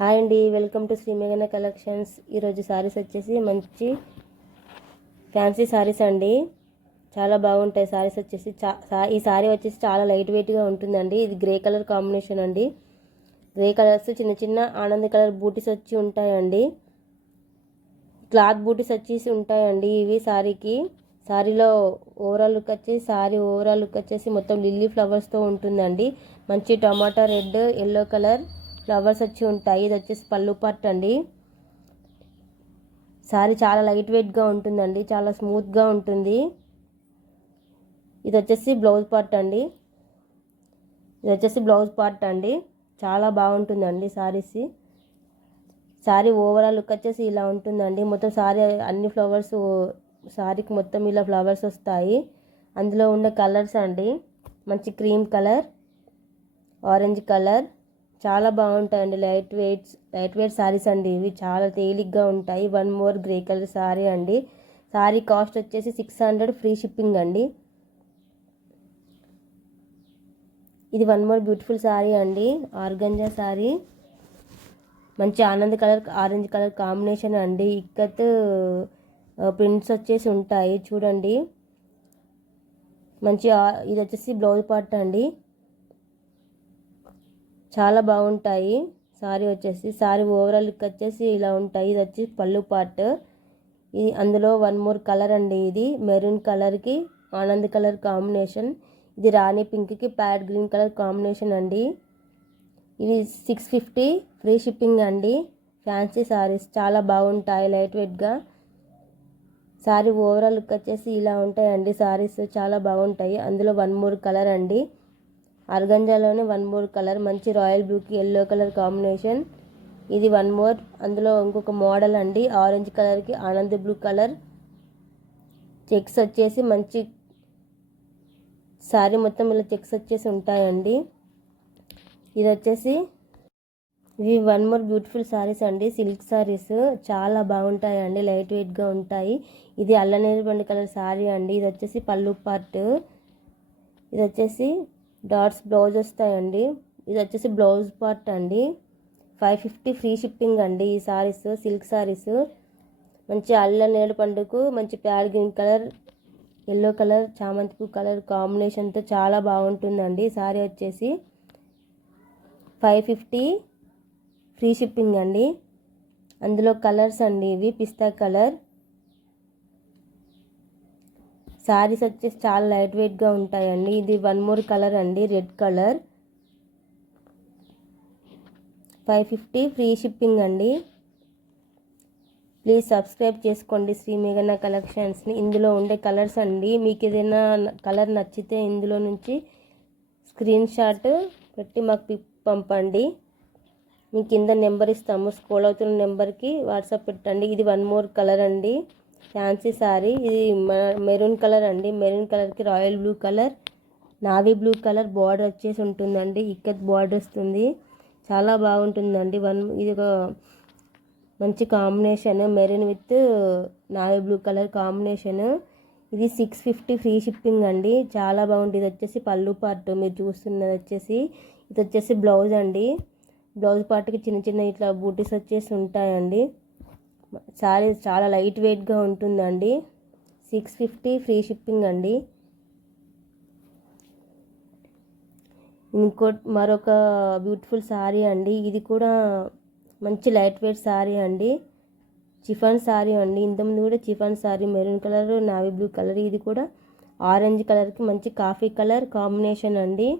Hi అండి, welcome to Shri మేఘన collections. ఈరోజు సారీస్ వచ్చేసి మంచి ఫ్యాన్సీ సారీస్ అండి. చాలా బాగుంటాయి సారీస్ వచ్చేసి. ఈ సారీ వచ్చేసి చాలా లైట్ వెయిట్గా ఉంటుందండి. ఇది గ్రే కలర్ కాంబినేషన్ అండి. గ్రే కలర్స్ చిన్న చిన్న ఆనంద కలర్ బూటీస్ వచ్చి ఉంటాయండి. క్లాత్ బూటీస్ వచ్చేసి ఉంటాయండి ఇవి సారీకి. సారీలో ఓవరాల్ లుక్ వచ్చేసి మొత్తం లిల్లీ ఫ్లవర్స్తో ఉంటుందండి. మంచి టమాటా రెడ్ ఎల్లో కలర్ ఫ్లవర్స్ వచ్చి ఉంటాయి. ఇది వచ్చేసి పళ్ళు పార్ట్ అండి. సారీ చాలా లైట్ వెయిట్గా ఉంటుందండి, చాలా స్మూత్గా ఉంటుంది. ఇది వచ్చేసి బ్లౌజ్ పార్ట్ అండి. చాలా బాగుంటుందండి సారీ ఓవరాల్ లుక్ వచ్చేసి ఇలా ఉంటుందండి. మొత్తం సారీ అన్ని ఫ్లవర్స్, సారీకి మొత్తం ఇలా ఫ్లవర్స్ వస్తాయి. అందులో ఉన్న కలర్స్ అండి, మంచి క్రీమ్ కలర్, ఆరెంజ్ కలర్, చాలా బాగుంటాయండి. లైట్ వెయిట్ సారీస్ అండి ఇవి. చాలా తేలిగ్గా ఉంటాయి. One more grey colour sorry అండి. సారీ కాస్ట్ వచ్చేసి 600 ఫ్రీ షిప్పింగ్ అండి. ఇది వన్ మోర్ బ్యూటిఫుల్ సారీ అండి, ఆర్గంజా సారీ. మంచి Anand colour orange colour combination అండి. ఇక్కత్ ప్రింట్స్ వచ్చేసి ఉంటాయి చూడండి. మంచి ఇది వచ్చేసి బ్లౌజ్ పార్ట్ అండి. చాలా బాగుంటాయి సారీ ఓవరాల్ లుక్ వచ్చేసి ఇలా ఉంటాయి. ఇది వచ్చి పళ్ళు పార్ట్. ఇది అందులో వన్ మోర్ కలర్ అండి. ఇది మెరూన్ కలర్కి ఆనంద్ కలర్ కాంబినేషన్. ఇది రాణి పింక్కి ప్యారెట్ గ్రీన్ కలర్ కాంబినేషన్ అండి. ఇది 650 ఫ్రీ షిప్పింగ్ అండి. ఫ్యాన్సీ సారీస్ చాలా బాగుంటాయి లైట్ వెయిట్గా. సారీ ఓవరాల్ లుక్ వచ్చేసి ఇలా ఉంటాయండి. సారీస్ చాలా బాగుంటాయి. అందులో వన్ మోర్ కలర్ అండి. ఆర్గంజాలోనే వన్ మోర్ కలర్, మంచి రాయల్ బ్లూకి ఎల్లో కలర్ కాంబినేషన్. ఇది వన్ మోర్. అందులో ఇంకొక మోడల్ అండి, ఆరెంజ్ కలర్కి ఆనంద్ బ్లూ కలర్. చెక్స్ వచ్చేసి మంచి సారీ మొత్తం ఇలా చెక్స్ వచ్చేసి ఉంటాయండి. ఇది వచ్చేసి ఇవి వన్ మోర్ బ్యూటిఫుల్ సారీస్ అండి, సిల్క్ సారీస్. చాలా బాగుంటాయండి, లైట్ వెయిట్గా ఉంటాయి. ఇది అల్లనేరు బండి కలర్ సారీ అండి. ఇది వచ్చేసి పళ్ళు పార్ట్. ఇది వచ్చేసి డాట్స్ బ్లౌజ్ వస్తాయండి. ఇది వచ్చేసి బ్లౌజ్ పార్ట్ అండి. 550 ఫ్రీ షిప్పింగ్ అండి. ఈ సారీస్ సిల్క్ సారీస్. మంచి అల్ల నేడు పండుకు మంచి pad green colour, yellow colour, చామంతి పూ కలర్ కాంబినేషన్తో చాలా బాగుంటుందండి. సారీ వచ్చేసి 550 ఫ్రీ షిప్పింగ్ అండి. అందులో కలర్స్ అండి ఇవి పిస్తా కలర్. సారీస్ వచ్చేసి చాలా లైట్ వెయిట్గా ఉంటాయండి. ఇది వన్ మోర్ కలర్ అండి, రెడ్ కలర్. 550 ఫ్రీ షిప్పింగ్ అండి. ప్లీజ్ సబ్స్క్రైబ్ చేసుకోండి శ్రీ మేఘన కలెక్షన్స్ని. ఇందులో ఉండే కలర్స్ అండి, మీకు ఏదైనా కలర్ నచ్చితే ఇందులో నుంచి స్క్రీన్ షాట్ పెట్టి మాకు పంపండి. మీ కింద నెంబర్ ఇస్తాము, స్క్రోల్ అవుతున్న నెంబర్కి వాట్సాప్ పెట్టండి. ఇది వన్ మోర్ కలర్ అండి, ఫ్యాన్సీ సారీ. ఇది మెరూన్ కలర్ అండి. మెరూన్ కలర్కి royal blue colour, navy blue colour border వచ్చేసి ఉంటుందండి. ఇక్కత్ బార్డర్ వస్తుంది, చాలా బాగుంటుందండి. ఇది ఒక మంచి combination, maroon with navy blue colour combination. ఇది 650 ఫ్రీ షిప్పింగ్ అండి. చాలా బాగుంటుంది. ఇది వచ్చేసి పళ్ళు పార్ట్ మీరు చూస్తున్నది వచ్చేసి. ఇది వచ్చేసి బ్లౌజ్ అండి. బ్లౌజ్ పార్ట్కి చిన్న చిన్న ఇట్లా బూటీస్ వచ్చేసి ఉంటాయండి. సారీ చాలా లైట్ వెయిట్గా ఉంటుందండి. 650 ఫ్రీ షిప్పింగ్ అండి. మరొక బ్యూటిఫుల్ సారీ అండి. ఇది కూడా మంచి లైట్ వెయిట్ సారీ అండి, చిఫాన్ సారీ అండి. ఇంతకుముందు కూడా chiffon sorry maroon colour, navy blue colour. ఇది కూడా ఆరెంజ్ కలర్కి మంచి కాఫీ కలర్ కాంబినేషన్ అండి.